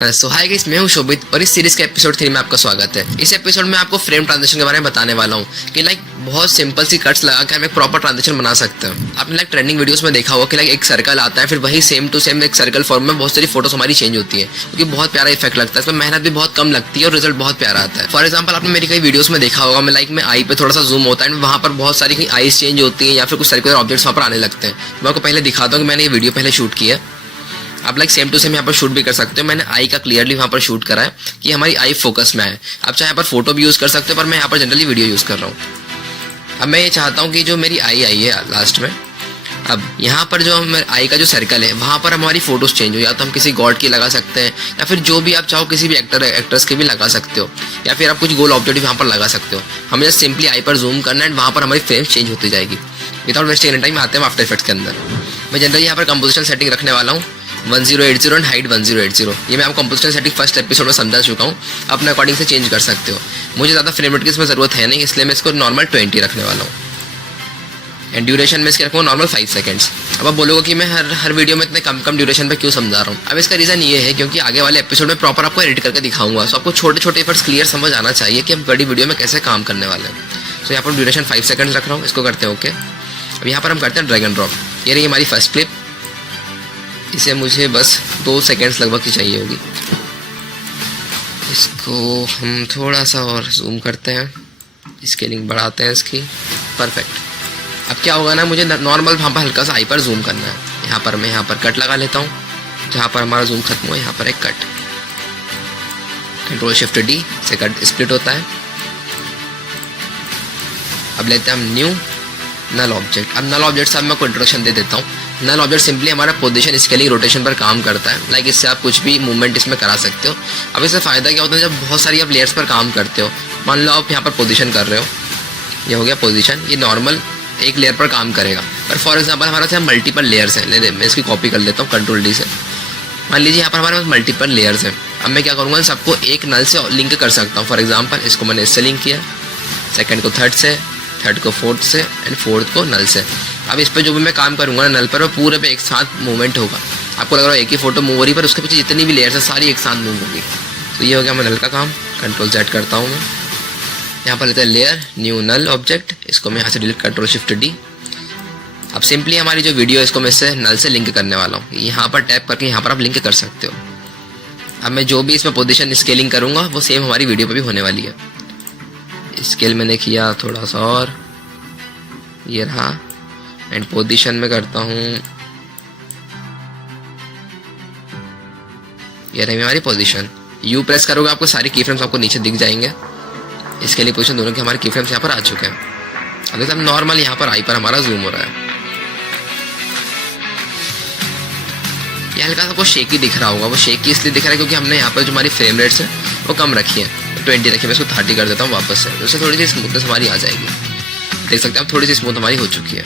सो hi guys, मैं हूं शोभित और इस सीरीज के एपिसोड 3 में आपका स्वागत है। इस एपिसोड में आपको फ्रेम ट्रांजिशन के बारे में बताने वाला हूं कि बहुत सिंपल सी कट्स लगा के हम एक प्रॉपर ट्रांजिशन बना सकते हैं। आपने ट्रेंडिंग वीडियोस में देखा होगा कि एक सर्कल आता है, फिर वही सेम टू सेम एक सर्कल फॉर्म में बहुत सारी फोटोज हमारी चेंज होती है, क्योंकि बहुत प्यारा इफेक्ट लगता है। इसमें मेहनत भी बहुत कम लगती है और रिजल्ट बहुत प्यारा आता है। फॉर एग्जाम्पल, आपने मेरी कई वीडियोस में देखा होगा, मैं आई पे थोड़ा सा जूम होता है, वहाँ पर बहुत सारी आईज चेंज होती है या फिर कुछ सर्कुलर ऑब्जेक्ट्स वहाँ पर आने लगते हैं। मैं आपको पहले दिखाता हूँ कि मैंने ये वीडियो पहले शूट किया है। आप सेम टू सेम यहाँ पर शूट भी कर सकते हो। मैंने आई का क्लियरली वहाँ पर शूट करा है कि हमारी आई फोकस में है। आप चाहे यहाँ पर फोटो भी यूज़ कर सकते हो, पर मैं यहाँ पर जनरली वीडियो यूज़ कर रहा हूँ। अब मैं ये चाहता हूँ कि जो मेरी आई है लास्ट में, अब यहाँ पर जो आई का जो सर्कल है वहाँ पर हमारी फोटोज चेंज हो, या तो हम किसी गॉड की लगा सकते हैं या फिर जो भी आप चाहो किसी भी एक्टर्स के भी लगा सकते हो, या फिर आप कुछ गोल ऑब्जेक्ट वहाँ पर लगा सकते हो। हमें जस्ट सिंपली आई पर जूम करना है, वहाँ पर हमारी फ्रेम चेंज होती जाएगी। विदाउट वेस्टिंग एनी टाइम आते हैं आफ्टर इफेक्ट्स के अंदर। मैं जनरली यहाँ पर कंपोजिशन सेटिंग रखने वाला हूँ 1080 एंड हाइट 1080। ये मैं आपको कंपोजिशन सेटिंग फर्स्ट एपिसोड में समझा चुका हूँ। अपने अकॉर्डिंग से चेंज कर सकते हो। मुझे ज़्यादा फ्रेम रेट की इसमें ज़रूरत है नहीं, इसलिए मैं इसको नॉर्मल 20 रखने वाला हूँ। एंड ड्यूरेशन में इसके रखूँगा नॉर्मल 5 सेकंड्स। अब आप बोलोगे कि मैं हर वीडियो में इतने कम ड्यूरेशन पे क्यों समझा रहा हूँ। अब इसका रीज़न ये है क्योंकि आगे वाले एपिसोड में प्रॉपर आपको एडिट करके दिखाऊंगा, सो आपको छोटे छोटे इफेक्ट्स क्लियर समझ आना चाहिए कि हम बड़ी वीडियो में कैसे काम करने वाले हैं। सो यहाँ पर ड्यूरेशन 5 सेकंड्स रख रहा हूँ, इसको करते हैं ओके। अब यहाँ पर हम करते हैं ड्रैग एंड ड्रॉप। ये रही हमारी फर्स्ट क्लिप। इसे मुझे बस 2 सेकंड्स लगभग की चाहिए होगी। इसको हम थोड़ा सा और जूम करते हैं, स्केलिंग बढ़ाते हैं इसकी। परफेक्ट। अब क्या होगा ना, मुझे नॉर्मल वहाँ पर हल्का सा आई पर जूम करना है। यहाँ पर मैं यहाँ पर कट लगा लेता हूँ, जहाँ पर हमारा जूम खत्म हुआ यहाँ पर एक कट। Ctrl+Shift+D से कट स्प्लिट होता है। अब लेते हैं हम न्यू नल ऑब्जेक्ट। अब नल ऑब्जेक्ट से अब मैं आपको इंट्रोडक्शन दे देता हूँ। नल ऑब्जेक्ट सिंपली हमारा पोजीशन, स्केलिंग, रोटेशन पर काम करता है। इससे आप कुछ भी मूवमेंट इसमें करा सकते हो। अब इससे फ़ायदा क्या होता है, जब बहुत सारी आप लेयर्स पर काम करते हो, मान लो आप यहाँ पर पोजीशन कर रहे हो, ये हो गया पोजीशन। ये नॉर्मल एक लेयर पर काम करेगा, पर फॉर एग्जांपल हमारे पास मल्टीपल लेयर्स हैं। मैं इसकी कॉपी कर लेता हूँ Ctrl+D से। मान लीजिए यहाँ पर हमारे पास मल्टीपल लेयर्स हैं। अब मैं क्या करूँगा, सबको एक नल से लिंक कर सकता हूँ। फॉर एग्जाम्पल इसको मैंने इससे लिंक किया, सेकेंड को थर्ड से, थर्ड को फोर्थ से एंड फोर्थ को नल से। अब इस पर जो भी मैं काम करूँगा ना नल पर, वो पूरे पे एक साथ मूवमेंट होगा। आपको लग रहा है एक ही फोटो मूव हो रही, पर उसके पीछे जितनी भी लेयर्स है सारी एक साथ मूव होगी। तो ये हो गया मैं नल का काम। Ctrl+Z करता हूँ मैं। यहाँ पर लेते हैं लेयर, न्यू नल ऑब्जेक्ट। इसको मैं यहाँ से डिलीट Ctrl+Shift+D। अब सिंपली हमारी जो वीडियो है इसको मैं इससे नल से लिंक करने वाला हूँ। यहाँ पर टैप करके यहाँ पर आप लिंक कर सकते हो। अब मैं जो भी इसमें पोजीशन स्केलिंग करूँगा वो सेम हमारी वीडियो पे भी होने वाली है। स्केल मैंने किया थोड़ा सा और, ये रहा। एंड पोजीशन में करता हूँ, ये रही हमारी पोजीशन। यू प्रेस करोगे आपको सारी की फ्रेम्स आपको नीचे दिख जाएंगे। इसके लिए पोजीशन दोनों के हमारे की फ्रेम्स यहाँ पर आ चुके हैं। अब एकदम नॉर्मल यहाँ पर आई पर हमारा जूम हो रहा है। ये हल्का सा आपको शेकी दिख रहा होगा। वो शेकी इसलिए दिख रहा है क्योंकि हमने यहाँ पर जो हमारी फ्रेम रेट्स है वो कम रखी है, 20 रखी है। मैं इसको 30 कर देता हूँ वापस से, उससे थोड़ी सी स्मूथनेस हमारी आ जाएगी। देख सकते हैं आप, थोड़ी सी स्मूथ हमारी हो चुकी है।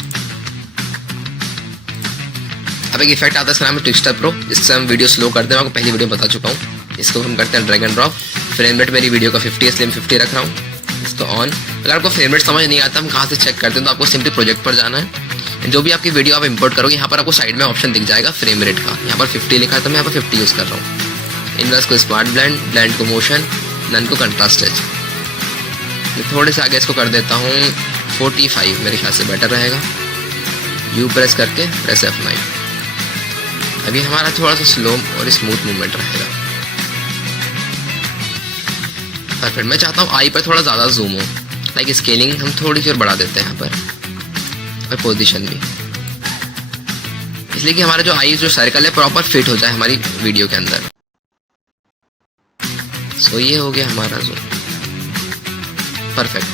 अब एक इफेक्ट आता है, इसका नाम है ट्विस्टर प्रो, जिससे हम वीडियो स्लो करते हैं। मैं आपको पहली वीडियो बता चुका हूँ। इसको हम करते हैं drag and drop. Frame rate मेरी वीडियो का 50 है, इसलिए मैं 50 रख रहा हूँ। इसको ऑन। अगर आपको फ्रेम रेट समझ नहीं आता हम कहाँ से चेक करते हैं, तो आपको सिंपली प्रोजेक्ट पर जाना है। जो भी आपकी वीडियो आप इंपोर्ट करोगे, यहाँ पर आपको साइड में ऑप्शन दिख जाएगा फ्रेम रेट का। यहाँ पर 50 लिखा है तो मैं यहाँ पर 50 यूज़ कर रहा हूँ। इनवर्स को स्मार्ट ब्लेंड, ब्लेंड को मोशन, नन को कंट्रास्ट एज। मैं थोड़े से आगे इसको कर देता हूँ 45, मेरे ख्याल से बेटर रहेगा। यू प्रेस करके प्रेस F9। अभी हमारा थोड़ा सा स्लो और स्मूथ मूवमेंट रहेगा। परफेक्ट। मैं चाहता हूँ आई पर थोड़ा ज़्यादा जूम हो, स्केलिंग हम थोड़ी सी और बढ़ा देते हैं यहाँ पर, और पोजीशन भी, इसलिए कि हमारा जो आई जो सर्कल है प्रॉपर फिट हो जाए हमारी वीडियो के अंदर। सो ये हो गया हमारा जूम। परफेक्ट।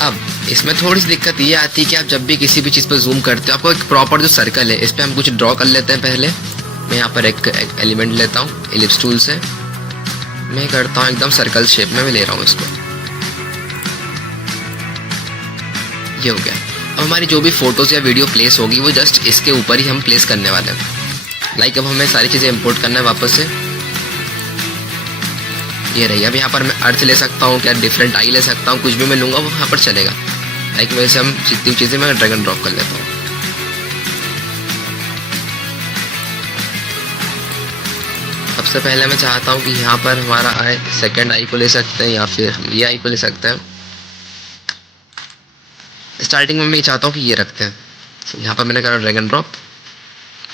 अब इसमें थोड़ी सी दिक्कत ये आती है कि आप जब भी किसी भी चीज़ पर जूम करते हो, आपको एक प्रॉपर जो सर्कल है इस पर हम कुछ ड्रॉ कर लेते हैं पहले। मैं यहाँ पर एक एलिमेंट लेता हूँ एलिप्स टूल से। मैं करता हूँ एकदम सर्कल शेप में मैं ले रहा हूँ इसको। ये हो गया। अब हमारी जो भी फोटोज या वीडियो प्लेस होगी वो जस्ट इसके ऊपर ही हम प्लेस करने वाले हैं। अब हमें सारी चीज़ें इंपोर्ट करना है वापस से। ये रही। अब यहाँ पर मैं अर्थ ले सकता हूँ, क्या डिफरेंट आई ले सकता हूँ, कुछ भी मैं लूँगा वो यहाँ पर चलेगा। वैसे हम जितनी चीज़ें मैं ड्रैग एंड ड्रॉप कर लेता हूँ। सबसे पहले मैं चाहता हूँ कि यहाँ पर हमारा आई सेकेंड आई को ले सकते हैं या फिर ये आई को ले सकते हैं। स्टार्टिंग में मैं ये चाहता हूँ कि ये रखते हैं। यहाँ पर मैंने करा ड्रैग एंड ड्रॉप।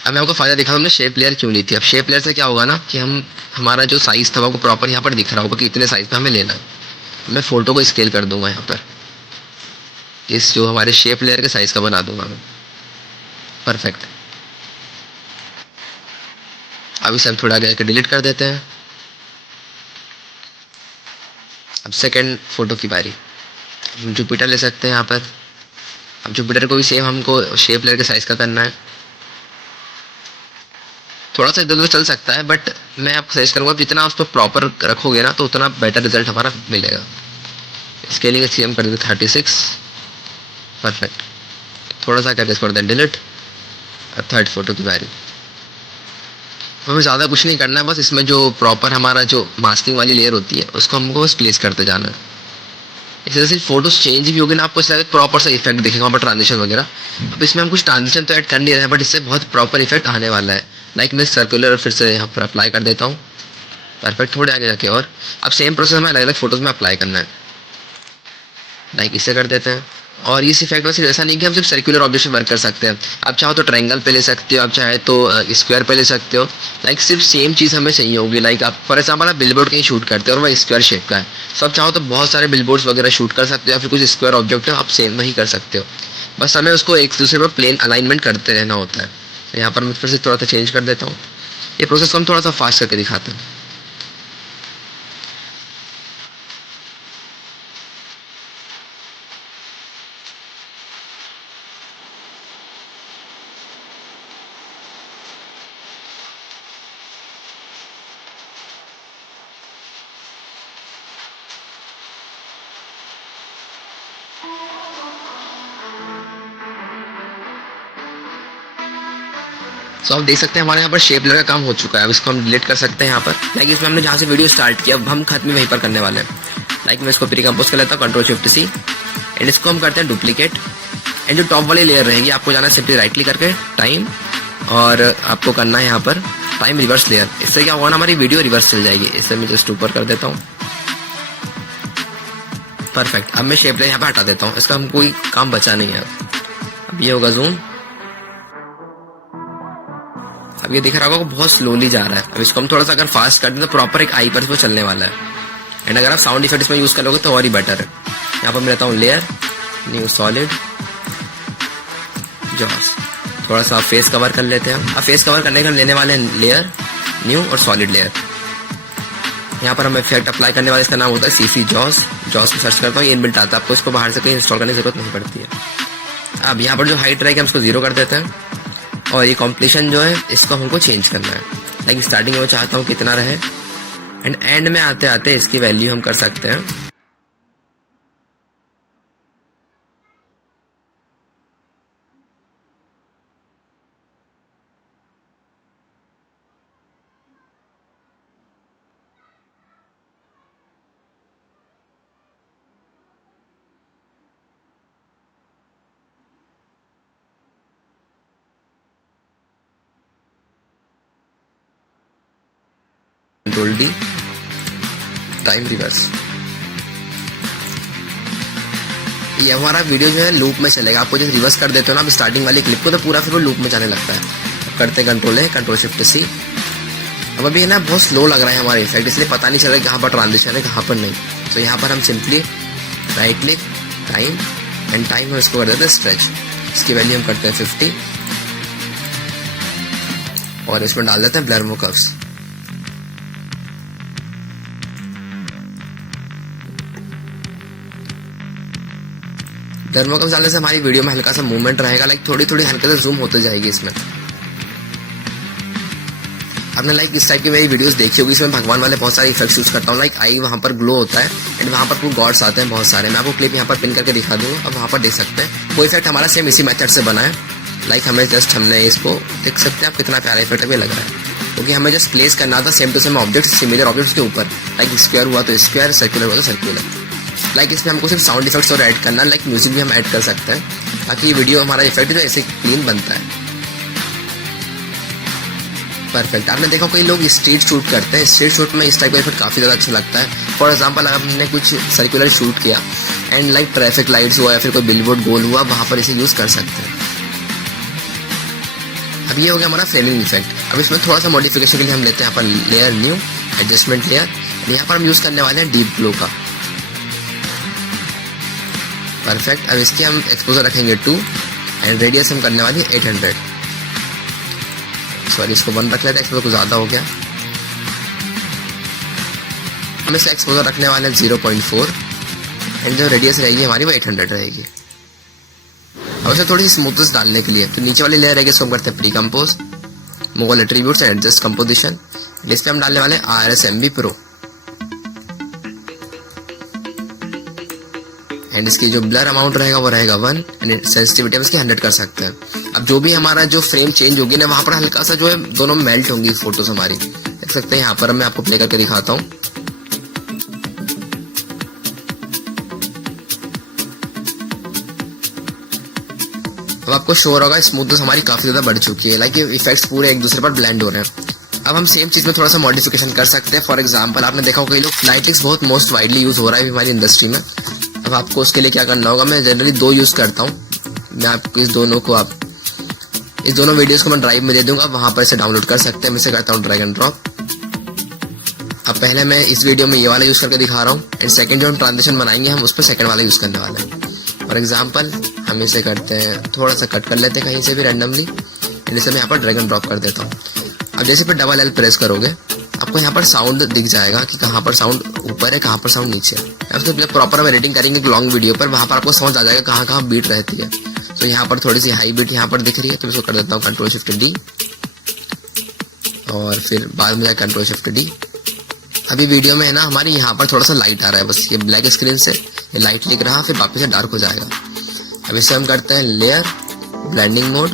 अब मैं आपको फ़ायदा दिखा दूँ हमने शेप लेयर क्यों ली थी। अब शेप लेयर से क्या होगा ना कि हमारा जो साइज़ था वो प्रॉपर यहाँ पर दिख रहा होगा कि इतने साइज़ पे हमें लेना है। मैं फ़ोटो को स्केल कर दूंगा यहाँ पर, इस जो हमारे शेप लेयर के साइज़ का बना दूंगा मैं। परफेक्ट। अब इसे हम थोड़ा आगे जाकर डिलीट कर देते हैं। अब सेकंड फ़ोटो की बारी। हम जुपिटर ले सकते हैं यहाँ पर। अब जुपिटर को भी सेम हमको शेप लेयर के साइज़ का करना है। थोड़ा सा इधर उधर चल सकता है बट मैं आपको सजेस्ट करूँगा जितना उस पर प्रॉपर रखोगे ना तो उतना बेटर रिजल्ट हमारा मिलेगा। इसके लिए सेम कर देते 36। परफेक्ट। थोड़ा सा करके कर दें डिलीट। अब थर्ड फोटो की बारी। हमें ज़्यादा कुछ नहीं करना है, बस इसमें जो प्रॉपर हमारा जो मास्किंग वाली लेयर होती है उसको हमको बस प्लेस करते जाना है। इससे सिर्फ फोटोज चेंज भी होगी ना, आपको इससे प्रॉपर सा इफेक्ट दिखेगा वहाँ पर ट्रांजिशन वगैरह। अब इसमें हम कुछ ट्रांजिशन तो ऐड कर नहीं रहे हैं बट इससे बहुत प्रॉपर इफेक्ट आने वाला है। लाइक मैं सर्कुलर फिर से यहाँ पर अप्लाई कर देता हूँ। परफेक्ट। थोड़े आगे जाके और अब सेम प्रोसेस हमें अलग अलग फोटोज़ में अप्लाई करना है। लाइक इससे कर देते हैं। और इस इफेक्ट में सिर्फ ऐसा नहीं कि हम सिर्फ सर्कुलर ऑब्जेक्ट में वर्क कर सकते हैं, आप चाहो तो ट्रायंगल पे ले सकते हो, आप चाहे तो स्क्वायर पे ले सकते हो। लाइक सिर्फ सेम चीज़ हमें चाहिए होगी। लाइक आप फॉर एग्जाम्पल आप बिलबोर्ड कहीं शूट करते हो और वह स्क्वायर शेप का है, तो आप चाहो तो बहुत सारे बिलबोर्ड्स वगैरह शूट कर सकते हो या फिर कुछ स्क्वायर ऑब्जेक्ट है आप सेम वही कर सकते हो। बस हमें उसको एक दूसरे पर प्लेन अलाइनमेंट करते रहना होता है। तो यहाँ पर मैं फिर से थोड़ा सा चेंज कर देता हूँ। ये प्रोसेस को हम थोड़ा सा फास्ट करके दिखाते हैं। सो आप देख सकते हैं हमारे यहाँ पर शेप लेयर का काम हो चुका है। अब इसको हम डिलीट कर सकते हैं यहाँ पर। लाइक इसमें हमने जहाँ से वीडियो स्टार्ट किया अब हम खत्म वहीं पर करने वाले हैं। लाइक मैं इसको प्री कंपोज कर लेता हूँ Ctrl+Shift+C एंड इसको हम करते हैं डुप्लीकेट। एंड जो टॉप वाली लेयर रहेगी आपको जाना है सिंपली राइट क्लिक करके टाइम, और आपको करना है यहाँ पर टाइम रिवर्स लेयर। इससे क्या होगा ना हमारी वीडियो रिवर्स चल जाएगी। इससे मैं जस्ट ऊपर कर देता हूँ। परफेक्ट। अब मैं शेप लेयर यहाँ पर हटा देता हूँ, इसका हम कोई काम बचा नहीं है। अब ये होगा जूम। अब ये दिख रहा होगा बहुत स्लोली जा रहा है। अब इसको हम थोड़ा सा अगर फास्ट कर दें तो प्रॉपर एक आई पर इसमें चलने वाला है। एंड अगर आप साउंड इफेक्ट इसमें यूज कर लोगे तो और ही बेटर है। यहाँ पर मैं लेता हूँ लेयर, न्यू सॉलिड, जॉस। थोड़ा सा फेस कवर कर लेते हैं। अब फेस कवर करने का लेने वाले हैं लेयर, न्यू और सॉलिड लेयर। यहाँ पर हम इफेक्ट अप्लाई करने वाले इसका नाम होता है CC जॉस। जॉस में सर्च करता हूँ, ये इनबिल्ट आता है, आपको इसको बाहर से कहीं इंस्टॉल करने की जरूरत नहीं पड़ती है। अब यहाँ पर जो हाइट रहेगी हम इसको 0 कर देते हैं और ये कॉम्प्लीशन जो है इसको हमको चेंज करना है। लाइक स्टार्टिंग में मैं चाहता हूँ कितना रहे एंड एंड में आते आते इसकी वैल्यू हम कर सकते हैं Ctrl+D, टाइम रिवर्स। ये हमारा वीडियो जो है लूप में चलेगा। आपको जब रिवर्स कर देते हो ना आप स्टार्टिंग वाली क्लिप को तो पूरा फिर वो लूप में जाने लगता है। करते Ctrl+C। अब अभी है ना बहुत स्लो लग रहा है हमारा इफेक्ट, इसलिए पता नहीं चल रहा है कहाँ पर ट्रांजिशन है कहाँ पर नहीं। तो यहाँ पर हम simply write click time and time हम इसको कर देते हैं स्ट्रेच। इसकी वैल्यू हम करते हैं 50 और इसमें डाल देते हैं ब्लर कर्व्स। डर्मोकम्स डालने से हमारी वीडियो में हल्का सा मूवमेंट रहेगा। लाइक थोड़ी थोड़ी हल्के से जूम होते जाएगी इसमें। आपने लाइक इस टाइप की मेरी वीडियोस देखी होगी, इसमें भगवान वाले बहुत सारे इफेक्ट्स यूज करता हूँ। लाइक आई वहाँ पर ग्लो होता है एंड वहाँ पर कुछ गॉड्स आते हैं बहुत सारे। मैं आपको क्लिप यहाँ पर पिन करके दिखा दूंगा, अब वहाँ पर देख सकते हैं। वो इफेक्ट हमारा सेम इसी मेथड से बना है। लाइक हमें जस्ट हमने इसको देख सकते हैं आप कितना प्यारा इफेक्ट अभी लग रहा है, क्योंकि हमें जस्ट प्लेस करना था same to same object similar objects के ऊपर। लाइक स्क्वायर हुआ तो स्क्वायर, सर्कुलर हुआ तो सर्कुलर। लाइक इसमें हमको सिर्फ साउंड इफेक्ट्स और ऐड करना है। लाइक म्यूजिक भी हम ऐड कर सकते हैं ताकि ये वीडियो हमारा इफेक्ट जो ऐसे क्लीन बनता है। परफेक्ट। आपने देखा कई लोग स्ट्रीट शूट करते हैं, स्ट्रीट शूट में इस टाइप का इफेक्ट काफ़ी ज़्यादा अच्छा लगता है। फॉर एग्जांपल आपने कुछ सर्कुलर शूट किया एंड लाइक ट्रैफिक लाइट्स हुआ या फिर कोई बिलबोर्ड गोल हुआ, वहाँ पर इसे यूज़ कर सकते हैं। अब ये हो गया हमारा फ्रेमिंग इफेक्ट। अब इसमें थोड़ा सा मॉडिफिकेशन के लिए हम लेते हैं यहाँ पर लेयर न्यू, एडजस्टमेंट लेयर। यहाँ पर हम यूज़ करने वाले हैं डीप ब्लू का। परफेक्ट। अब इसके हम एक्सपोजर रखेंगे 2 एंड रेडियस हम करने वाले 800। सॉरी, इसको 1 रख लेते हैं, एक्सपोजर कुछ ज़्यादा हो गया। हम इसे एक्सपोजर रखने वाले हैं 0.4 एंड जो रेडियस रहेगी हमारी वो 800 रहेगी। अब इसे थोड़ी सी स्मूथनेस डालने के लिए तो नीचे वाली लेयर रहेगी, इसको हम करते हैं pre compose, move all attributes and adjust composition. इस पे हम डालने वाले हैं RSMB Pro एंड इसकी जो ब्लर अमाउंट रहेगा वो रहेगा 1 एंड सेंसिटिविटी हम इसकी 100 कर सकते हैं। अब जो भी हमारा जो फ्रेम चेंज होगी ना, वहाँ पर हल्का सा जो है दोनों मेल्ट होंगी फोटोज हमारी, देख सकते हैं। यहाँ पर मैं आपको प्ले करके दिखाता हूँ। अब आपको शो होगा स्मूथनेस हमारी काफी ज्यादा बढ़ चुकी है, लाइक इफेक्ट्स पूरे एक दूसरे पर ब्लेंड हो रहे हैं। अब हम सेम चीज में थोड़ा सा मॉडिफिकेशन कर सकते हैं। फॉर एग्जांपल आपने देखा होगा कई लोग लाइटिंग्स बहुत मोस्ट वाइडली यूज हो रहा है हमारी इंडस्ट्री में। अब आपको उसके लिए क्या करना होगा, मैं जनरली 2 यूज करता हूँ। मैं आपको इस दोनों वीडियोस को मैं ड्राइव में दे दूंगा, वहां पर इसे डाउनलोड कर सकते हैं। मैं इसे करता हूँ ड्रैग एंड ड्रॉप। अब पहले मैं इस वीडियो में ये वाला यूज करके दिखा रहा हूँ एंड सेकंड जो हम ट्रांजिशन बनाएंगे हम उस पर सेकंड वाला यूज करने वाले हैं। फॉर एग्जाम्पल हम इसे करते हैं, थोड़ा सा कट कर लेते हैं कहीं से भी रैंडमली एंड इसे मैं यहाँ पर ड्रैग एंड ड्रॉप कर देता हूँ। अब जैसे पर डबल L प्रेस करोगे आपको यहाँ पर साउंड दिख जाएगा कि कहाँ पर साउंड ऊपर है, कहाँ पर साउंड नीचे है। उसको प्रॉपर हम एडिटिंग करेंगे एक लॉन्ग वीडियो पर, वहाँ पर आपको समझ आ जाएगा कहाँ कहाँ बीट रहती है। तो यहाँ पर थोड़ी सी हाई बीट यहाँ पर दिख रही है, तो इसको कर देता हूँ Ctrl+Shift+D और फिर बाद में Ctrl+Shift+D। अभी वीडियो में है ना हमारी यहाँ पर थोड़ा सा लाइट आ रहा है, बस ये ब्लैक स्क्रीन से ये लाइट लिख रहा, फिर वापस से डार्क हो जाएगा। अब इसे हम करते हैं लेयर, ब्लेंडिंग मोड,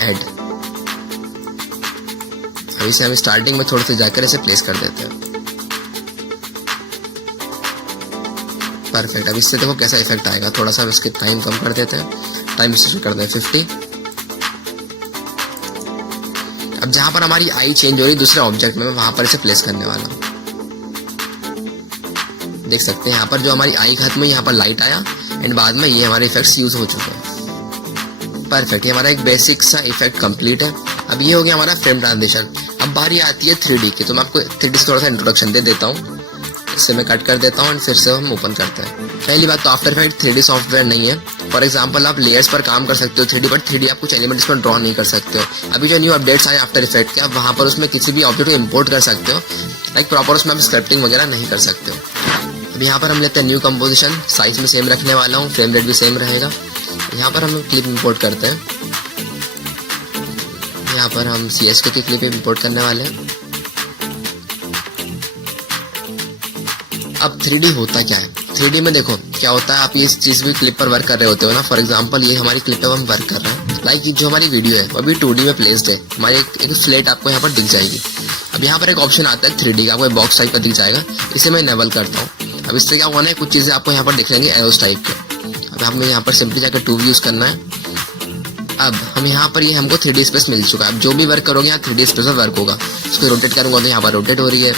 ऐड। अब इसे हम स्टार्टिंग में थोड़ा सा जाकर इसे प्लेस कर देते हैं। परफेक्ट। अब इससे देखो कैसा इफेक्ट आएगा। थोड़ा सा इसके टाइम कम कर देते हैं, टाइम इसे कर देते हैं 50। अब जहां पर हमारी आई चेंज हो रही दूसरे ऑब्जेक्ट में, मैं वहां पर इसे प्लेस करने वाला हूँ। देख सकते हैं यहाँ पर जो हमारी आई खत्म हुई, यहाँ पर लाइट आया एंड बाद में ये हमारे इफेक्ट्स यूज हो चुके हैं। परफेक्ट। ये हमारा एक बेसिक सा इफेक्ट कंप्लीट है। अब ये हो गया हमारा फ्रेम ट्रांजिशन। अब बारी आती है 3D की, तो मैं आपको 3D से थोड़ा सा इंट्रोडक्शन दे देता हूँ। इससे मैं कट कर देता हूँ एंड फिर से हम ओपन करते हैं। पहली बात तो आफ्टर इफेक्ट 3D सॉफ्टवेयर नहीं है। फॉर एग्जांपल आप लेयर्स पर काम कर सकते हो 3D, बट 3D आप कुछ एलिमेंट्स पर ड्रॉ नहीं कर सकते हो। अभी जो न्यू अपडेट्स आए आफ्टर इफेक्ट के, आप वहाँ पर उसमें किसी भी ऑब्जेक्ट को इम्पोर्ट कर सकते हो, लाइक प्रॉपर उसमें आप स्क्रिप्टिंग वगैरह नहीं कर सकते हो। अब यहाँ पर हम लेते हैं न्यू कंपोजिशन, साइज में सेम रखने वाला हूँ, फ्रेम रेट भी सेम रहेगा। यहाँ पर हम क्लिप इम्पोर्ट करते हैं। यहाँ पर हम CSK की क्लिप इम्पोर्ट करने वाले हैं। अब 3D होता क्या है, 3D में देखो क्या होता है, आप ये इस चीज भी क्लिप पर वर्क कर रहे होते हो ना। फॉर एग्जांपल ये हमारी क्लिप पे हम वर्क कर रहे हैं, लाइक जो हमारी वीडियो है वो अभी 2D में प्लेस्ड है। हमारी एक फ्लैट आपको यहाँ पर दिख जाएगी। अब यहाँ पर एक ऑप्शन आता है 3D का, आपको बॉक्स टाइप का दिख जाएगा, इसे मैं इनेबल करता हूँ। अब इससे क्या होना है, कुछ चीजें आपको यहाँ पर दिख लेंगे एरोस टाइप के। अब हमें यहाँ पर सिंपली जाकर 2 यूज करना है। अब हम यहाँ पर ये हमको 3D स्पेस मिल चुका है। अब जो भी वर्क करोगे यहाँ 3D स्पेस में वर्क होगा। इसको रोटेट करूंगा तो यहाँ पर रोटेट हो रही है।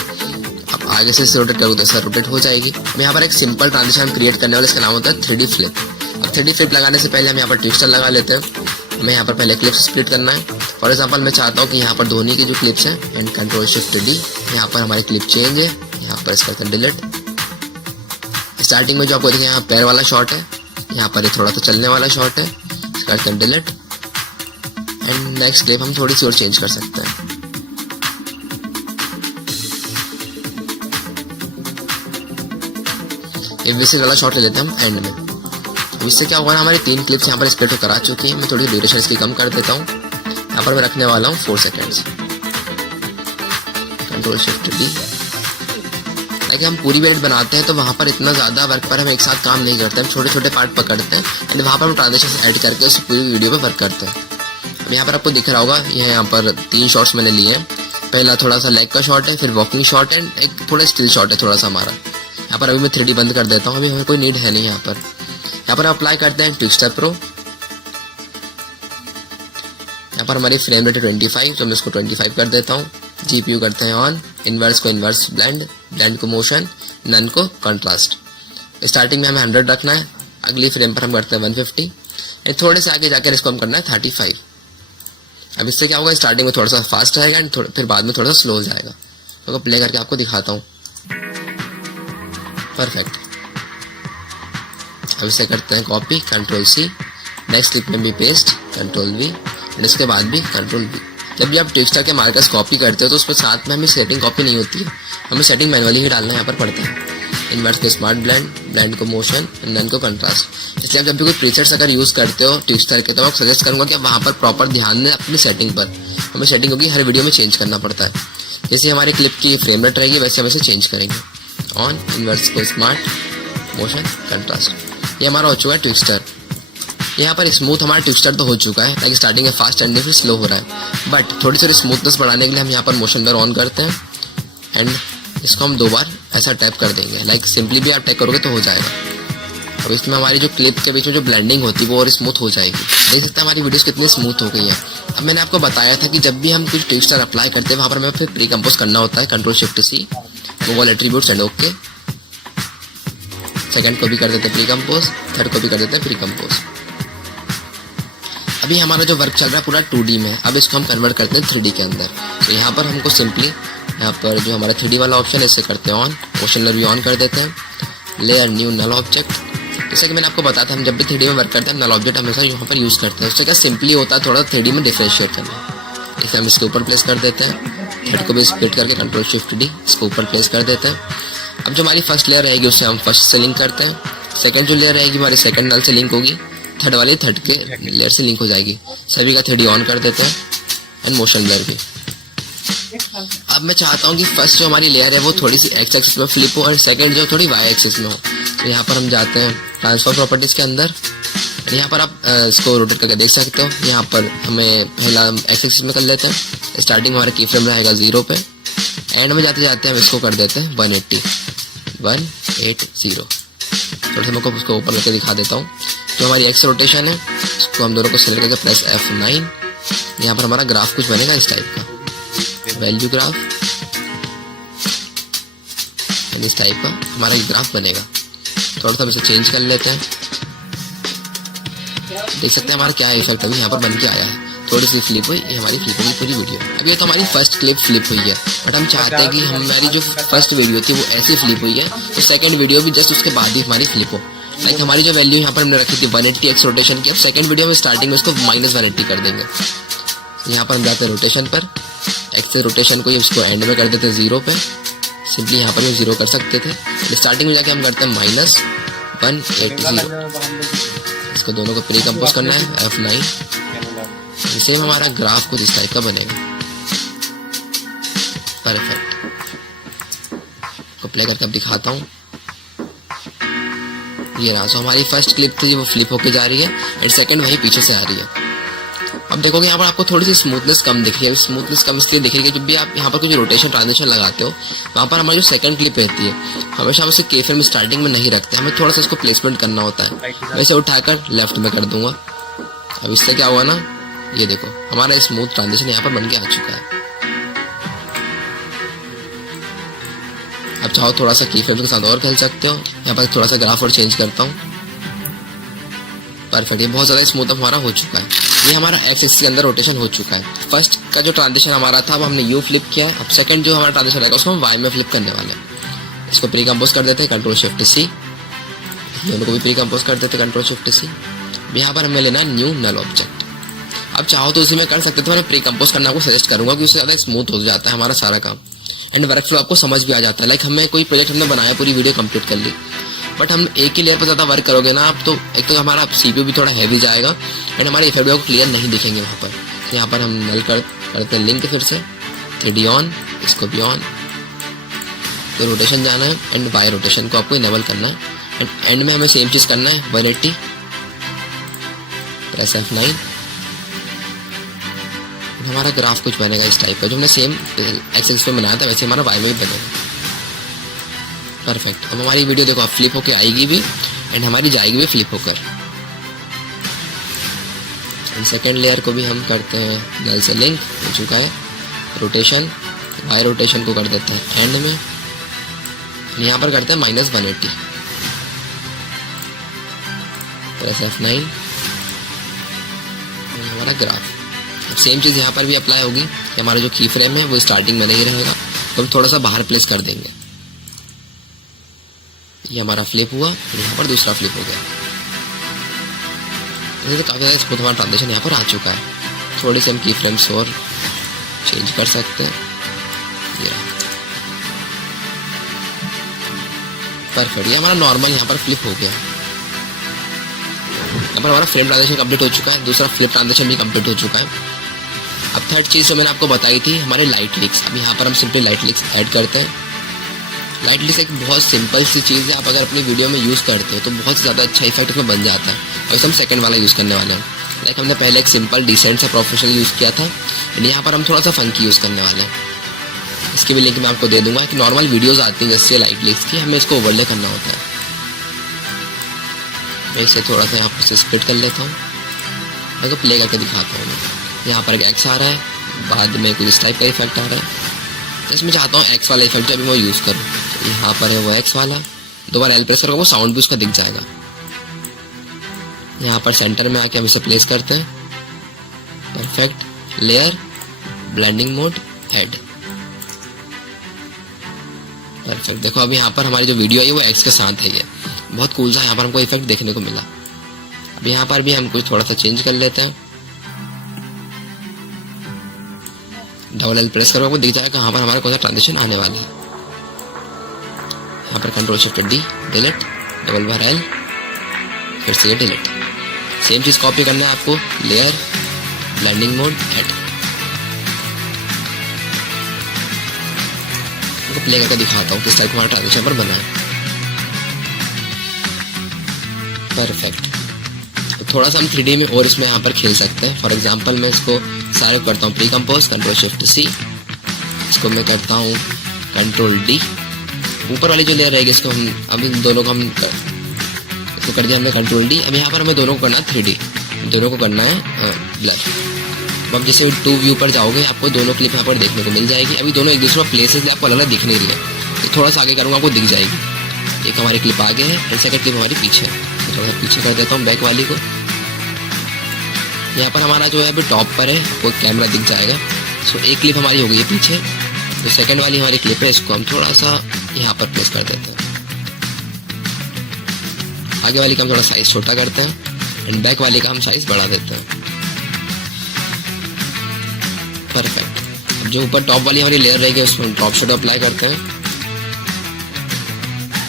अब आगे से रोटेट करूँ तो सर रोटेट हो जाएगी। अब यहाँ पर एक सिंपल ट्रांजिशन क्रिएट करने वाले, इसका नाम होता है 3D फ्लिप। अब 3D फ्लिप लगाने से पहले हम यहाँ पर ट्विस्टर लगा लेते हैं। हमें यहाँ पर पहले क्लिप्स स्प्लिट करना है। फॉर एग्जांपल मैं चाहता हूँ कि यहाँ पर धोनी की जो क्लिप्स हैं एंड Ctrl+Shift+D, यहाँ पर हमारी क्लिप चेंज है, यहाँ पर इसका करते हैं डिलीट। स्टार्टिंग में जो आपको देखिए यहाँ पैर वाला शॉट है, यहाँ पर थोड़ा सा चलने वाला शॉट है, इसका करते हैं डिलीट। एंड नेक्स्ट क्लिप हम थोड़ी सी और चेंज कर सकते हैं। ये विसिल वाला शॉट ले लेते हैं हम एंड में। अब इससे क्या होगा ना, हमारी 3 क्लिप्स यहाँ पर स्प्लिट होकर आ चुकी है। मैं थोड़ी ड्यूरेशन इसकी कम कर देता हूँ। यहाँ पर मैं रखने वाला हूँ 4 सेकेंड्स। Ctrl+Shift+D। लाइक हम पूरी वीडियो बनाते हैं तो वहाँ पर इतना ज़्यादा वर्क पर हम एक साथ काम नहीं करते, हम छोटे छोटे पार्ट पकड़ते हैं एंड वहाँ पर हम ट्रांजिशन ऐड करके उस पूरी वीडियो पर वर्क करते हैं। अब यहाँ पर आपको दिख रहा होगा, यहाँ पर 3 शॉट्स मैंने लिए हैं। पहला थोड़ा सा लेग का शॉट है, फिर वॉकिंग शॉट एंड एक थोड़ा स्टिल शॉट है थोड़ा सा हमारा। यहाँ पर अभी मैं 3D बंद कर देता हूँ, अभी हमें कोई नीड है नहीं। यहाँ पर अप्लाई करते हैं ट्विस्टर प्रो। यहाँ पर हमारी फ्रेम रेट है 25, तो मैं इसको 25 कर देता हूँ। GPU करते हैं ऑन, इन्वर्स को इन्वर्स ब्लेंड, ब्लेंड को मोशन, नन को कंट्रास्ट। स्टार्टिंग में हमें 100 रखना है, अगली फ्रेम पर हम करते हैं 150, एंड थोड़े से आगे जाकर इसको हम करना है 35। अब इससे क्या होगा, स्टार्टिंग में थोड़ा सा फास्ट रहेगा एंड फिर बाद में थोड़ा सा स्लो हो जाएगा। तो प्ले करके आपको दिखाता हूँ। परफेक्ट। अब इसे करते हैं कॉपी, Ctrl+C, नेक्स्ट क्लिप में भी पेस्ट, Ctrl+V, एंड इसके बाद भी Ctrl+V। जब भी आप टेक्सचर के मार्कर्स कॉपी करते हो तो उसमें साथ में हमें सेटिंग कॉपी नहीं होती है, हमें सेटिंग मैनुअली ही डालना यहाँ पर पड़ता है। इन्वर्स को स्मार्ट ब्लेंड, ब्लेंड को मोशन, नन को कंट्रास्ट। इसलिए आप जब भी कोई प्रीसेट्स अगर यूज़ करते हो टेक्सचर के, तो मैं सजेस्ट करूँगा कि आप वहाँ पर प्रॉपर ध्यान दें अपनी सेटिंग पर। हमें सेटिंग होगी हर वीडियो में चेंज करना पड़ता है। जैसे हमारे क्लिप की फ्रेम रेट रहेगी वैसे हम इसे चेंज करेंगे। ऑन, इन्वर्स को स्मार्ट, मोशन, कंट्रास्ट। ये हमारा हो चुका है ट्विस्टर। यहाँ पर स्मूथ हमारा ट्विस्टर तो हो चुका है, ताकि स्टार्टिंग में फास्ट एंड फिर स्लो हो रहा है। बट थोड़ी सी स्मूथनेस बढ़ाने के लिए हम यहाँ पर मोशन ब्लर ऑन करते हैं एंड इसको हम 2 बार ऐसा टैप कर देंगे। लाइक सिंपली भी आप टैप करोगे तो हो जाएगा। अब इसमें हमारी जो क्लिप के बीच में जो ब्लेंडिंग होती है वो और स्मूथ हो जाएगी। देख सकते हैं हमारी वीडियोस कितनी स्मूथ हो गई है। अब मैंने आपको बताया था कि जब भी हम कुछ टेक्सचर अप्लाई करते हैं वहाँ पर हमें फिर प्री कंपोज करना होता है। Ctrl+Shift+C, वो एट्रीब्यूट्स एंड ओके। सेकंड को भी कर देते हैं प्री कंपोज, थर्ड को भी कर देते हैं प्री कंपोज। अभी हमारा जो वर्क चल रहा है पूरा 2D में, अब इसको हम कन्वर्ट करते हैं 3D के अंदर। तो यहाँ पर हमको सिंपली यहाँ पर जो हमारा 3D वाला ऑप्शन है इसे करते हैं ऑन, मोशन ब्लर भी ऑन कर देते हैं, लेयर न्यू नल ऑब्जेक्ट। जैसे कि मैंने आपको बताया था हम जब भी 3D में वर्क करते हैं नल ऑब्जेक्ट हमेशा यहाँ पर यूज़ करते हैं। उससे क्या सिंपली होता है थोड़ा 3D में डिफरेंशिएट करना। इसे हम इसके ऊपर प्लेस कर देते हैं, थर्ड को भी स्प्लिट करके Ctrl+Shift+D इसको ऊपर प्लेस कर देते हैं। अब जो हमारी फर्स्ट लेयर रहेगी उससे हम फर्स्ट से लिंक करते हैं, सेकंड जो लेयर रहेगी हमारी सेकंड नल से लिंक होगी, थर्ड वाली थर्ड के लेयर से लिंक हो जाएगी। सभी का 3D ऑन कर देते हैं एंड मोशन ब्लर भी। अब मैं चाहता हूँ कि फर्स्ट जो हमारी लेयर है वो थोड़ी सी एक्स एक्सिस में फ्लिप हो और सेकंड जो थोड़ी वाई एक्सिस में हो। तो यहाँ पर हम जाते हैं ट्रांसफॉर्म प्रॉपर्टीज़ के अंदर, यहाँ पर आप इसको रोटेट करके देख सकते हो। यहाँ पर हमें पहला एक्स एक्सिस में कर लेते हैं, स्टार्टिंग हमारा की फ्रेम रहेगा 0 पे, एंड में जाते जाते हम इसको कर देते हैं 180। थोड़ा सा मैं उसको ऊपर करके दिखा देता हूँ। जो हमारी एक्स रोटेशन है इसको हम दोनों को सेलेक्ट करके प्रेस F9। यहाँ पर हमारा ग्राफ कुछ बनेगा इस टाइप का, वैल्यू ग्राफ, इस टाइप का हमारा एक ग्राफ बनेगा। थोड़ा सा इसे चेंज कर लेते हैं, देख सकते हैं हमारा क्या इफेक्ट अभी यहाँ पर बन के आया है। थोड़ी सी फ्लिप हुई, ये हमारी फ्लिप होगी पूरी वीडियो। अब ये तो हमारी फर्स्ट क्लिप फ्लिप हुई है, बट हम चाहते हैं कि हमारी जो फर्स्ट वीडियो थी वो ऐसी फ्लिप हुई है तो सेकंड वीडियो भी जस्ट उसके बाद ही हमारी फ्लिप हो। लाइक हमारी जो वैल्यू यहाँ पर हमने रखी थी 180 एक्स रोटेशन की, अब सेकंड वीडियो में स्टार्टिंग में उसको -180 कर देंगे। यहाँ पर हम जाते हैं रोटेशन पर, एक्स रोटेशन को इसको एंड में कर देते हैं 0 पे। सिंपली यहाँ पर भी 0 कर सकते थे, स्टार्टिंग में जाके हम करते हैं -180। इसको दोनों को प्री कंपोज करना है F9। सेम हमारा ग्राफ कुछ इस टाइप का बनेगा। परफेक्ट। को प्ले करके अब दिखाता हूँ। ये रहा, तो हमारी फर्स्ट क्लिप थी वो फ्लिप होके जा रही है एंड सेकंड वही पीछे से आ रही है। अब देखोगे यहाँ पर आपको थोड़ी सी स्मूथनेस कम दिख रही है। स्मूथनेस कम इसलिए दिख रही है जब भी आप यहाँ पर कुछ रोटेशन ट्रांजिशन लगाते हो वहाँ पर हमारी जो सेकंड क्लिप रहती है हमेशा हम उसे के फ्रेम स्टार्टिंग में नहीं रखते, हमें थोड़ा सा इसको प्लेसमेंट करना होता है। वैसे उठाकर लेफ्ट में कर दूंगा। अब इससे क्या हुआ ना, ये देखो हमारा स्मूथ ट्रांजिशन यहाँ पर बन के आ चुका है। अब चाहो थोड़ा सा की फ्रेम के साथ और खेल सकते हो। यहाँ पर थोड़ा सा ग्राफ और चेंज करता हूँ। परफेक्ट, ये बहुत ज़्यादा स्मूथ हमारा हो चुका है। ये हमारा एक्स एक्सिस के अंदर रोटेशन हो चुका है। फर्स्ट का जो ट्रांजिशन हमारा था अब हमने यू फ्लिप किया है। अब सेकंड जो हमारा ट्रांजिशन रहेगा उसको हम वाई में फ्लिप करने वाले हैं। इसको प्री कंपोज कर देते हैं Ctrl+Shift+C, दोनों को भी प्री कंपोज कर देते हैं Ctrl+Shift+C। यहाँ पर हमें लेना है न्यू नल ऑब्जेक्ट। अब चाहो तो उसी में कर सकते थे, मैं प्री कंपोज करना आपको सजेस्ट करूंगा कि उससे ज़्यादा स्मूथ हो जाता है हमारा सारा काम एंड वर्क फ्लो आपको समझ भी आ जाता है। लाइक हमें कोई प्रोजेक्ट हमने बनाया, पूरी वीडियो कंप्लीट कर ली, बट हम एक ही लेयर पर ज़्यादा वर्क करोगे ना आप तो एक तो हमारा CPU भी थोड़ा हैवी जाएगा एंड हमारे इफेक्ट भी आपको क्लियर नहीं दिखेंगे वहाँ पर। यहाँ पर हम नल करते हैं लिंक, फिर से 3D ऑन, इसको भी ऑन, तो रोटेशन जाना है एंड बाय रोटेशन को आपको इनेबल करना है एंड एंड में हमें सेम चीज़ करना है 180, प्रेस F9। हमारा ग्राफ कुछ बनेगा इस टाइप का, जो हमने सेम एक्स एक्सिस पे बनाया था वैसे हमारा वाई में भी बनेगा। परफेक्ट। अब हमारी वीडियो देखो आप फ्लिप होकर आएगी भी एंड हमारी जाएगी भी फ्लिप होकर। सेकेंड लेयर को भी हम करते हैं नल से लिंक, हो चुका है। रोटेशन, वाई रोटेशन को कर देते हैं एंड में, यहाँ पर करते हैं -180, प्रेस F9, हमारा ग्राफ। सेम चीज़ यहाँ पर भी अप्लाई होगी कि हमारा जो की फ्रेम है वो स्टार्टिंग में नहीं रहेगा, तो हम थोड़ा सा बाहर प्लेस कर देंगे। ये हमारा फ्लिप हुआ, यहाँ पर दूसरा फ्लिप हो गया। तो काफ़ी ज़्यादा स्मूथ हमारा ट्रांजिशन यहाँ पर आ चुका है। थोड़ी सी हम की फ्रेम्स और चेंज कर सकते हैं। ये परफेक्ट, ये हमारा नॉर्मल यहाँ पर फ्लिप हो गया। यहाँ पर हमारा फ्रेम ट्रांजिशन कंप्लीट हो चुका है, दूसरा फ्लिप ट्रांजिशन भी कंप्लीट हो चुका है। अब थर्ड चीज़ जो मैंने आपको बताई थी, हमारे लाइट लीक्स। अब यहाँ पर हम सिंपली लाइट लीक्स ऐड करते हैं। लाइट लीक्स एक बहुत सिंपल सी चीज़ है, आप अगर अपनी वीडियो में यूज़ करते हो तो बहुत ज़्यादा अच्छा इफेक्ट उसमें बन जाता है। और इसे हम सेकंड वाला यूज़ करने वाले हैं। लाइक हमने पहले एक सिंपल डिसेंट सा प्रोफेशनल यूज़ किया था, एंड यहाँ पर हम थोड़ा सा फंकी यूज़ करने वाले हैं। इसकी भी लिंक मैं आपको दे दूंगा। कि नॉर्मल वीडियोज़ आती हैं जैसे लाइट लीक्स की, हमें इसको ओवरले करना होता है। मैं इसे थोड़ा सा यहाँ पर से स्प्लिट कर लेता हूँ, मैं तो प्ले करके दिखाता हूँ। यहाँ पर एक एक्स आ रहा है, बाद में कुछ इस टाइप का इफेक्ट आ रहा है। जैसे मैं चाहता हूँ एक्स वाला इफेक्ट जब मैं यूज़ करूँ, तो यहाँ पर है वो एक्स वाला, दो बार एल प्रेस करूँगा वो साउंड भी उसका दिख जाएगा। यहाँ पर सेंटर में आके हम इसे प्लेस करते हैं। Perfect, layer, blending mode, add. Perfect, देखो अब यहाँ पर हमारी जो वीडियो है वो एक्स के साथ है। ये बहुत कूल सा यहाँ पर हमको इफेक्ट देखने को मिला। अब यहाँ पर भी हम कुछ थोड़ा सा चेंज कर लेते हैं। डबल एल प्रेस करो, आपको दिख जाएगा कहाँ पर हमारा कौन सा ट्रांजिशन आने वाला है। यहाँ पर control shift D, delete, double bar L, फिर से डिलीट। सेम चीज़ कॉपी करना है आपको, लेयर, ब्लेंडिंग मोड, ऐड। आपको प्ले करके दिखाता हूँ किस टाइप हमारा ट्रांजिशन पर बना है। परफेक्ट, थोड़ा सा हम 3D में और इसमें यहाँ पर खेल सकते हैं। फॉर एग्जांपल मैं इसको सारे करता हूँ pre compose, control shift C, इसको मैं करता हूँ कंट्रोल डी। ऊपर वाली जो लेयर रहेगी इसको हम अब इन दोनों को हम इसको कर दिया हमने कंट्रोल डी। अब यहाँ पर हमें दोनों को करना है 3D, दोनों को करना है ब्लर। अब जैसे 2 व्यू पर जाओगे आपको दोनों क्लिप यहाँ पर देखने को मिल जाएगी। अभी दोनों एक दूसरे प्लेसेस आपको अलग अलग दिख नहीं रही है, तो थोड़ा सा आगे करूँगा आपको दिख जाएगी। एक हमारी क्लिप आगे है और सेकंड क्लिप हमारी पीछे है। तो थोड़ा पीछे कर देता हूँ बैक वाली को। यहाँ पर हमारा जो है अभी टॉप पर है, वो कैमरा दिख जाएगा। सो एक क्लिप हमारी हो गई है पीछे, तो सेकंड वाली हमारी क्लिप है, इसको हम थोड़ा सा यहाँ पर प्लेस कर देते हैं। आगे वाली का हम थोड़ा साइज छोटा करते हैं एंड बैक वाली का हम साइज बढ़ा देते हैं। परफेक्ट, अब जो ऊपर टॉप वाली हमारी लेयर रहेगी उसमें हम ड्रॉप शेडो अप्लाई करते हैं।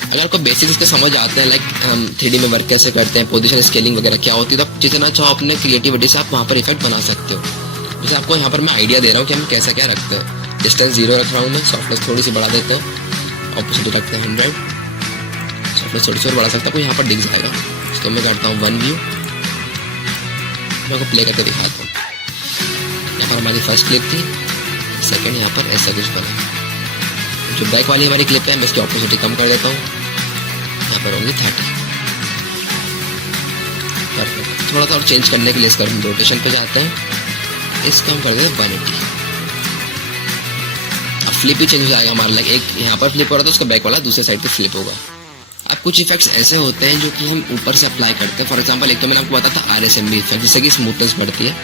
अगर आपको बेसिक्स के समझ आते हैं, लाइक हम 3D में वर्क कैसे करते हैं, पोजीशन स्केलिंग वगैरह क्या होती है, तो जितना चाहो अपने क्रिएटिविटी से आप वहाँ पर इफेक्ट बना सकते हो। जैसे आपको यहाँ पर मैं आइडिया दे रहा हूँ कि हम कैसा क्या रखते हैं। डिस्टेंस 0 रख रहा हूँ मैं, सॉफ्टनेस थोड़ी सी बढ़ा देते हैं, ऑपोजिट रखते हैं 100, सॉफ्टनेस थोड़ी सी और बढ़ा सकता हूँ, यहाँ पर दिख जाएगा। इसको मैं करता हूँ 1 व्यू, मैं आपको प्ले करके दिखाता हूँ। यहाँ पर हमारी फर्स्ट क्लिप थी, सेकेंड यहाँ पर ऐसा कुछ बना। जो बैक वाली हमारी क्लिप है मैं इसकी ऑपोजिटी कम कर देता हूँ, यहाँ पर होंगी 30। परफेक्ट, थोड़ा सा और चेंज करने के लिए इसका हम रोटेशन पे जाते हैं, इसको हम कर देते हैं 180। अब फ्लिप भी चेंज हो जाएगा हमारा, लाइक एक यहाँ पर फ्लिप हो रहा था, उसका बैक वाला दूसरे साइड पे फ्लिप होगा। अब कुछ इफेक्ट्स ऐसे होते हैं जो कि हम ऊपर से अप्लाई करते हैं। फॉर एग्जांपल एक तो मैंने आपको बताया था RSMB इफेक्ट, जिससे कि स्मूथनेस बढ़ती है,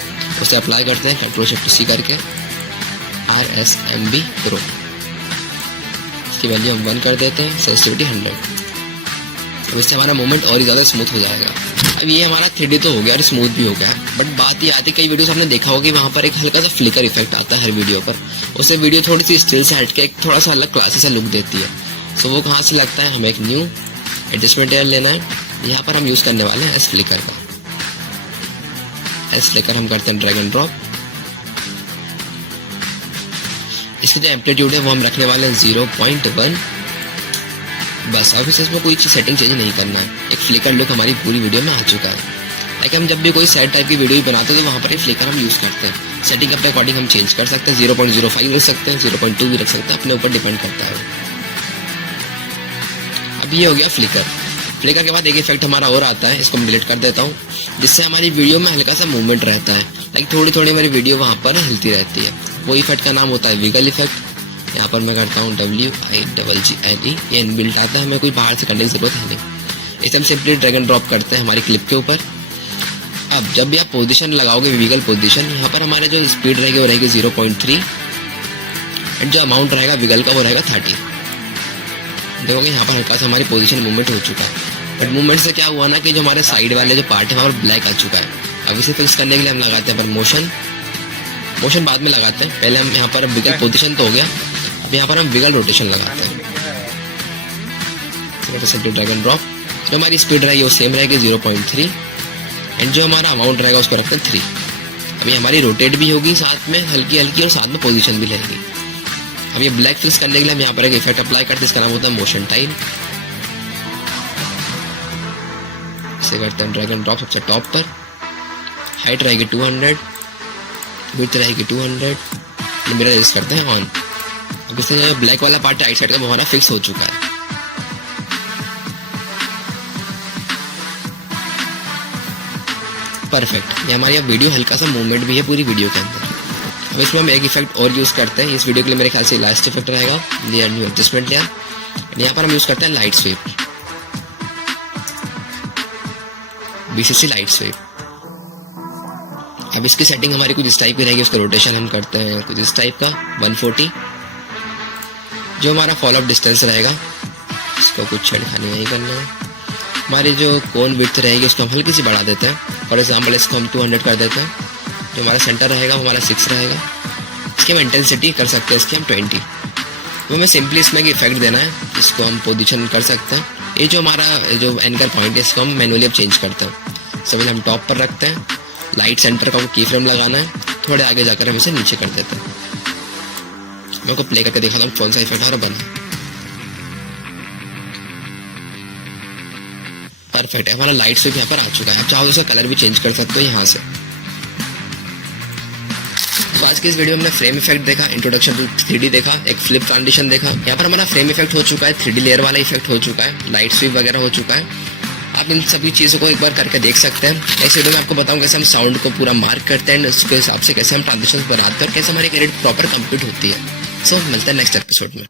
उसे अप्लाई करते हैं कंट्रोल शिफ्ट सी करके, RSMB प्रो। इसकी वैल्यू हम 1 कर देते हैं, सेंसिटिविटी 100। तो इससे हमारा मूवमेंट और ही ज़्यादा स्मूथ हो जाएगा। अब ये हमारा 3D तो हो गया और स्मूथ भी हो गया, बट बात ये आती है कई वीडियोस आपने देखा होगा कि वहाँ पर एक हल्का सा फ्लिकर इफेक्ट आता है हर वीडियो पर। उससे वीडियो थोड़ी सी स्टिल से हटके एक थोड़ा सा अलग क्लासी सा लुक देती है। सो वो कहाँ से लगता है, हमें एक न्यू एडजस्टमेंट लेयर लेना है। यहाँ पर हम यूज़ करने वाले हैं एस फ्लिकर का। एस फ्लिकर हम करते हैं ड्रैग एंड ड्रॉप। इसकी जो एम्पलीट्यूड है वो हम रखने वाले हैं 0.1। बस अब इसमें कोई सेटिंग चेंज नहीं करना है। एक फ्लिकर लुक हमारी पूरी वीडियो में आ चुका है। लाइक हम जब भी कोई सेट टाइप की वीडियो बनाते हैं तो वहाँ पर एक फ्लिकर हम यूज़ करते हैं। सेटिंग अपने अकॉर्डिंग हम चेंज कर सकते हैं, 0.05 रख सकते हैं, 0.2 भी रख सकते हैं, अपने ऊपर डिपेंड करता है। अब ये हो गया फ्लिकर। फ्लिकर के बाद एक इफेक्ट हमारा और आता है, इसको मैं डिलीट कर देता हूँ, जिससे हमारी वीडियो में हल्का सा मूवमेंट रहता है, लाइक थोड़ी थोड़ी हमारी वीडियो वहाँ पर हिलती रहती है। वो इफेक्ट का नाम होता है विगल इफेक्ट। यहाँ पर मैं करता हूँ WIGGLE, ये इनबिल्ट आता है, हमें कोई बाहर से करने की जरूरत है नहीं। इसे हम सिंपली ड्रैग एंड ड्रॉप करते हैं हमारी क्लिप के ऊपर। अब जब भी आप पोजीशन लगाओगे विगल पोजीशन, यहाँ पर हमारे जो स्पीड रहेगी वो रहेगी 0.3 एंड जो अमाउंट रहेगा विगल का वो रहेगा 30। देखोगे यहाँ पर हल्का सा हमारी पोजीशन मूवमेंट हो चुका है, बट मूवमेंट से क्या हुआ ना कि जो हमारे साइड वाले जो पार्ट है वहाँ पर ब्लैक आ चुका है। अब इसे फिक्स करने के लिए हम लगाते हैं पर मोशन बाद में लगाते हैं, पहले हम यहाँ पर विगल पोजीशन तो हो गया, अब यहाँ पर हम विगल रोटेशन लगाते हैं। Simply drag and drop. जो हमारी स्पीड रहेगी वो सेम रहेगी 0.3 एंड जो हमारा अमाउंट रहेगा उसको रखते हैं 3। अभी हमारी रोटेट भी होगी साथ में हल्की हल्की और साथ में पोजीशन भी रहेगी। अब ये ब्लैक फिक्स करने के लिए हम यहाँ पर एक इफेक्ट अप्लाई करते हैं, इसका नाम होता है मोशन टाइल। इसे करते हैं ड्रैग एंड ड्रॉप सबसे टॉप पर। हाइट रहेगी 200, विड्थ रहेगी 200, मिरर एडजस्ट करते हैं ऑन। अब इससे जो ब्लैक वाला पार्ट राइट साइड का वो हमारा फिक्स हो चुका है। परफेक्ट। ये हमारी अब वीडियो हल्का सा मूवमेंट भी है पूरी वीडियो के अंदर। अब इसमें हम एक इफेक्ट और यूज करते हैं, इस वीडियो के लिए मेरे ख्याल से लास्ट इफेक्ट रहेगा, लेयर न्यू एडजस्टमेंट लेयर। यहाँ पर हम यूज करते हैं light sweep, BCC light sweep. अब इसकी सेटिंग हमारी कुछ इस टाइप की रहेगी, उसका रोटेशन हम करते हैं कुछ इस टाइप का 140। जो हमारा फॉलो अप डिस्टेंस रहेगा इसको कुछ छेड़खानी नहीं करना है। हमारी जो कोन विड्थ रहेगी उसको हम हल्की सी बढ़ा देते हैं, फॉर एग्जाम्पल इसको हम 200 कर देते हैं। जो हमारा सेंटर रहेगा वो हमारा 6 रहेगा। इसकी हम इंटेंसिटी कर सकते हैं इसकी हम 20। तो हमें सिंपली इसमें एक इफेक्ट देना है, इसको हम पोजीशन कर सकते हैं। ये जो हमारा जो एंकर पॉइंट है इसको हम मैनुअली अब चेंज करते हैं। सबसे हम टॉप पर रखते हैं, लाइट सेंटर का वो की फ्रेम लगाना है, थोड़े आगे जाकर हम इसे नीचे कर देते हैं। मैं को प्ले करके दिखाता हूँ कौन सा इफेक्ट हमारा बना। परफेक्ट है, हमारा लाइट स्वीप यहाँ पर आ चुका है। आप चाहो तो इसका कलर भी चेंज कर सकते हो यहाँ से। तो आज की इस वीडियो में हमने फ्रेम इफेक्ट देखा, इंट्रोडक्शन टू 3D देखा, एक फ्लिप ट्रांजिशन देखा। यहाँ पर हमारा फ्रेम इफेक्ट हो चुका है, 3D लेयर वाला इफेक्ट हो चुका है, लाइट स्वीप वगैरह हो चुका है। आप इन सभी चीज़ों को एक बार करके देख सकते हैं। इस वीडियो में आपको बताऊँ कैसे हम साउंड को पूरा मार्क करते हैं, उसके हिसाब से कैसे हम ट्रांजिशन बनाते हैं और कैसे हमारी एडिट प्रॉपर कंप्लीट होती है। सो मिलते हैं नेक्स्ट एपिसोड में।